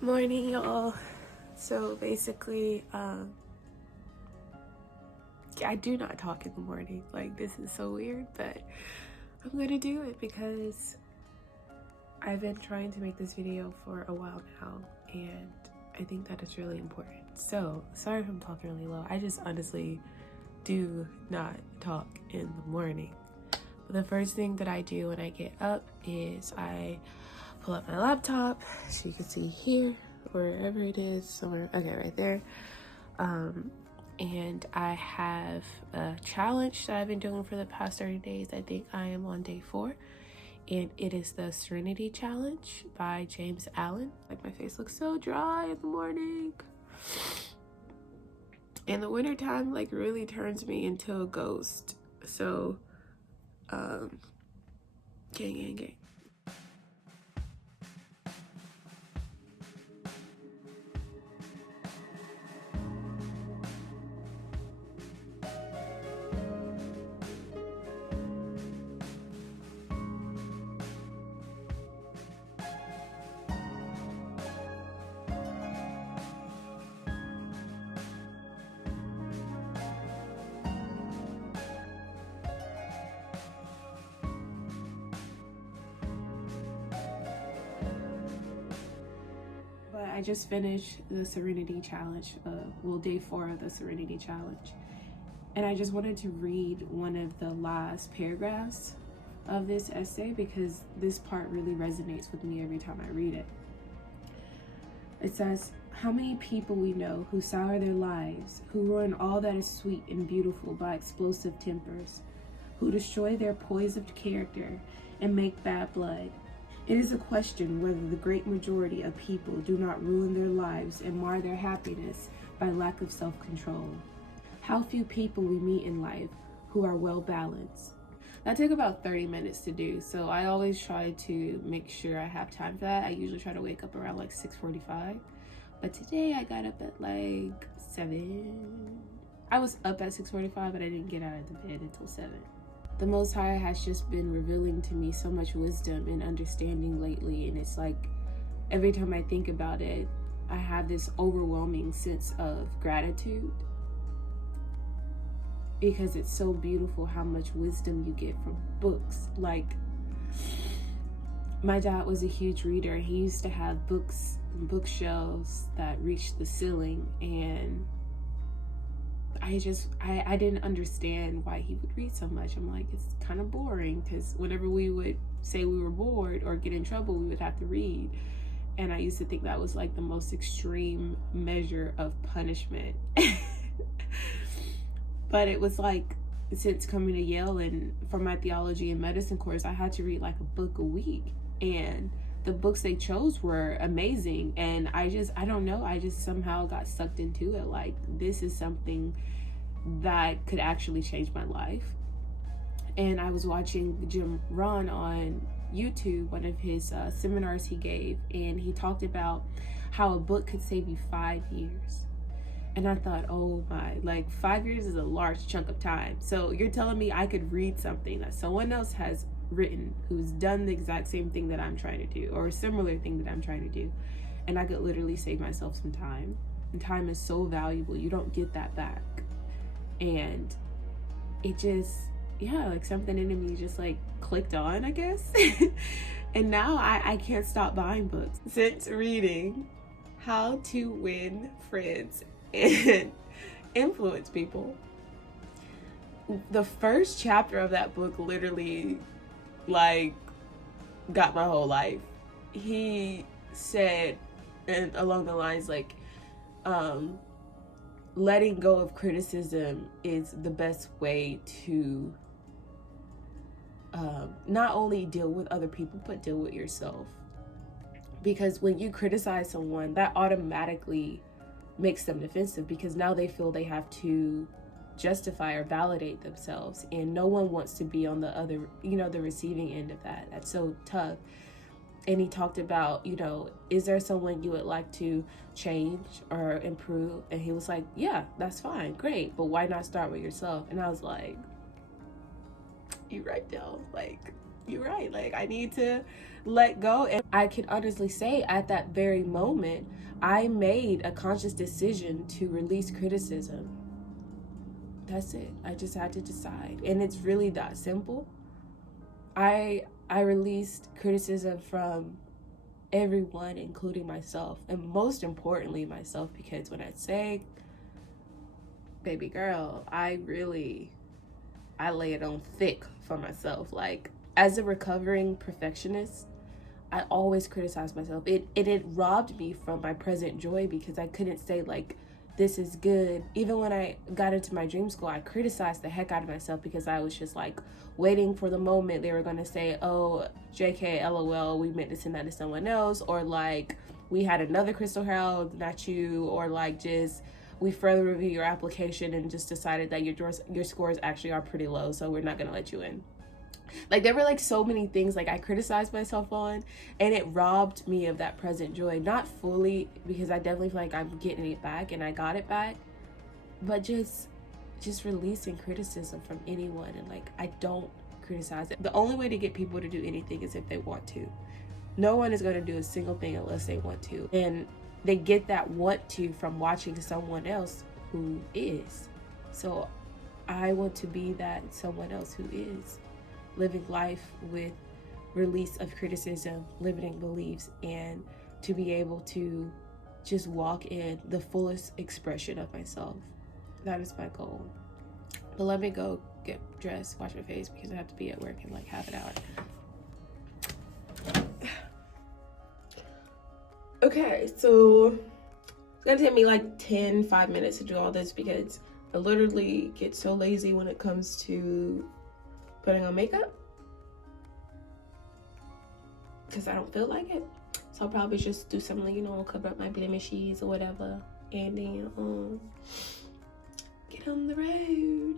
Morning, y'all. So basically, I do not talk in the morning. Like, this is so weird, but I'm gonna do it because I've been trying to make this video for a while now, and I think that it's really important. So, sorry if I'm talking really low. I just honestly do not talk in the morning. But the first thing that I do when I get up is I pull up my laptop, so you can see here, wherever it is, somewhere, okay, right there. And I have a challenge that I've been doing for the past 30 days. I think I am on day 4, and it is the Serenity Challenge by James Allen. Like, my face looks so dry in the morning. In the wintertime, like, really turns me into a ghost. So, gang. But I just finished the Serenity Challenge, day 4 of the Serenity Challenge. And I just wanted to read one of the last paragraphs of this essay because this part really resonates with me every time I read it. It says, "How many people we know who sour their lives, who ruin all that is sweet and beautiful by explosive tempers, who destroy their poised character and make bad blood. It is a question whether the great majority of people do not ruin their lives and mar their happiness by lack of self-control. How few people we meet in life who are well balanced." That took about 30 minutes to do, so I always try to make sure I have time for that. I usually try to wake up around like 6:45, but today I got up at like 7. I was up at 6:45, but I didn't get out of the bed until 7. The Most High has just been revealing to me so much wisdom and understanding lately, and it's like every time I think about it, I have this overwhelming sense of gratitude because it's so beautiful how much wisdom you get from books. Like, my dad was a huge reader. He used to have books and bookshelves that reached the ceiling, and I didn't understand why he would read so much. I'm like, it's kind of boring, because whenever we would say we were bored or get in trouble, we would have to read. And I used to think that was like the most extreme measure of punishment. But it was like, since coming to Yale and for my theology and medicine course, I had to read like a book a week. And the books they chose were amazing. And I don't know, I just somehow got sucked into it. Like, this is something that could actually change my life. And I was watching Jim Ron on YouTube, one of his seminars he gave, and he talked about how a book could save you 5 years. And I thought, oh my, like 5 years is a large chunk of time. So you're telling me I could read something that someone else has written who's done the exact same thing that I'm trying to do, or a similar thing that I'm trying to do, and I could literally save myself some time. And time is so valuable. You don't get that back. And it just, yeah, like something in me just like clicked on, I guess. And now I can't stop buying books since reading How to Win Friends and Influence People. The first chapter of that book literally like got my whole life. He said, and along the lines like, letting go of criticism is the best way to not only deal with other people, but deal with yourself. Because when you criticize someone, that automatically makes them defensive, because now they feel they have to justify or validate themselves, and no one wants to be on the other, the receiving end of that. That's so tough. And he talked about, is there someone you would like to change or improve? And he was like, yeah, that's fine, great, but why not start with yourself? And I was like, you right, though. Like, you're right. Like, I need to let go. And I can honestly say at that very moment, I made a conscious decision to release criticism. That's it. I just had to decide. And it's really that simple. I released criticism from everyone, including myself, and most importantly myself, because when I say, baby girl, I lay it on thick for myself. Like, as a recovering perfectionist, I always criticize myself. It robbed me from my present joy, because I couldn't say like, this is good. Even when I got into my dream school, I criticized the heck out of myself, because I was just like waiting for the moment they were going to say, oh, JK, LOL, we meant to send that to someone else, or like, we had another crystal held, not you, or like, just we further review your application and just decided that your scores actually are pretty low, so we're not going to let you in. Like, there were like so many things like I criticized myself on, and it robbed me of that present joy. Not fully, because I definitely feel like I'm getting it back, and I got it back, but just releasing criticism from anyone. And like, I don't criticize it. The only way to get people to do anything is if they want to. No one is going to do a single thing unless they want to, and they get that want to from watching someone else who is. So I want to be that someone else who is living life with release of criticism, limiting beliefs, and to be able to just walk in the fullest expression of myself. That is my goal. But let me go get dressed, wash my face, because I have to be at work in like half an hour. Okay, so it's gonna take me like 5 minutes to do all this, because I literally get so lazy when it comes to putting on makeup, because I don't feel like it. So I'll probably just do something, you know, cover up my blemishes or whatever, and then get on the road.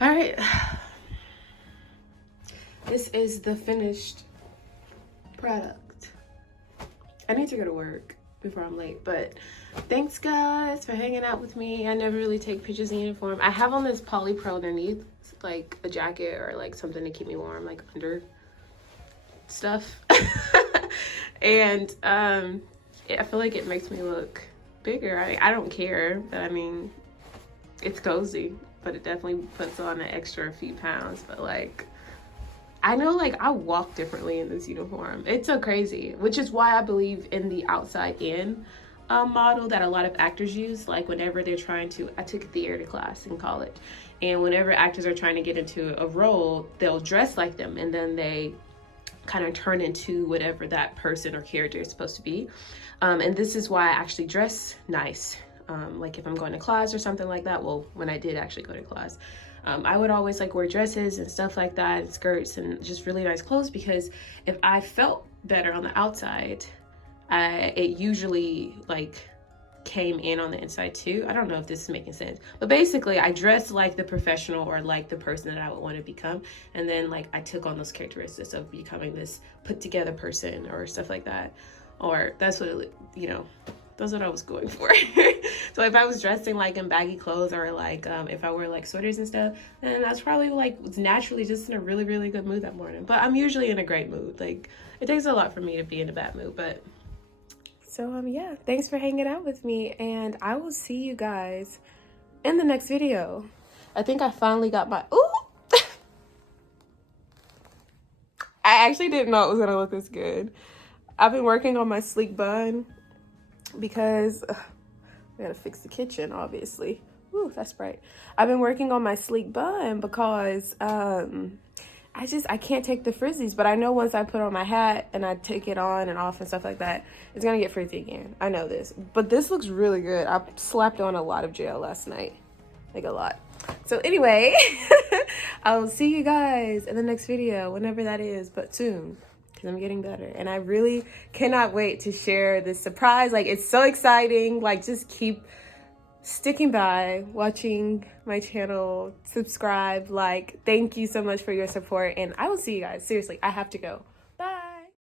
All right, this is the finished product. I need to go to work before I'm late, but thanks guys for hanging out with me. I never really take pictures in uniform. I have on this polypro underneath, like a jacket or like something to keep me warm, like under stuff. And I feel like it makes me look bigger. I don't care, but I mean, it's cozy, but it definitely puts on an extra few pounds. But like, I know, like, I walk differently in this uniform. It's so crazy, which is why I believe in the outside in model that a lot of actors use. Like, whenever they're trying to, I took a theater class in college, and whenever actors are trying to get into a role, they'll dress like them, and then they kind of turn into whatever that person or character is supposed to be. And this is why I actually dress nice. Like if I'm going to class or something like that, well, when I did actually go to class, I would always like wear dresses and stuff like that, and skirts and just really nice clothes, because if I felt better on the outside, it usually like came in on the inside too. I don't know if this is making sense, but basically I dressed like the professional or like the person that I would want to become, and then like I took on those characteristics of becoming this put together person or stuff like that, or that's what it, you know, that's what I was going for. So if I was dressing like in baggy clothes, or like if I wear like sweaters and stuff, then that's probably like naturally just in a really, really good mood that morning. But I'm usually in a great mood. Like, it takes a lot for me to be in a bad mood. But so yeah, thanks for hanging out with me, and I will see you guys in the next video. I think I finally got my I actually didn't know it was gonna look this good. I've been working on my sleek bun because I gotta fix the kitchen, obviously. Ooh, that's bright. I've been working on my sleek bun because I can't take the frizzies, but I know once I put on my hat and I take it on and off and stuff like that, it's gonna get frizzy again. I know this, but this looks really good. I slapped on a lot of gel last night, like a lot. So anyway, I'll see you guys in the next video, whenever that is, but soon, because I'm getting better. And I really cannot wait to share this surprise. Like, it's so exciting. Like, just keep sticking by, watching my channel, subscribe, like, thank you so much for your support, and I will see you guys. Seriously, I have to go.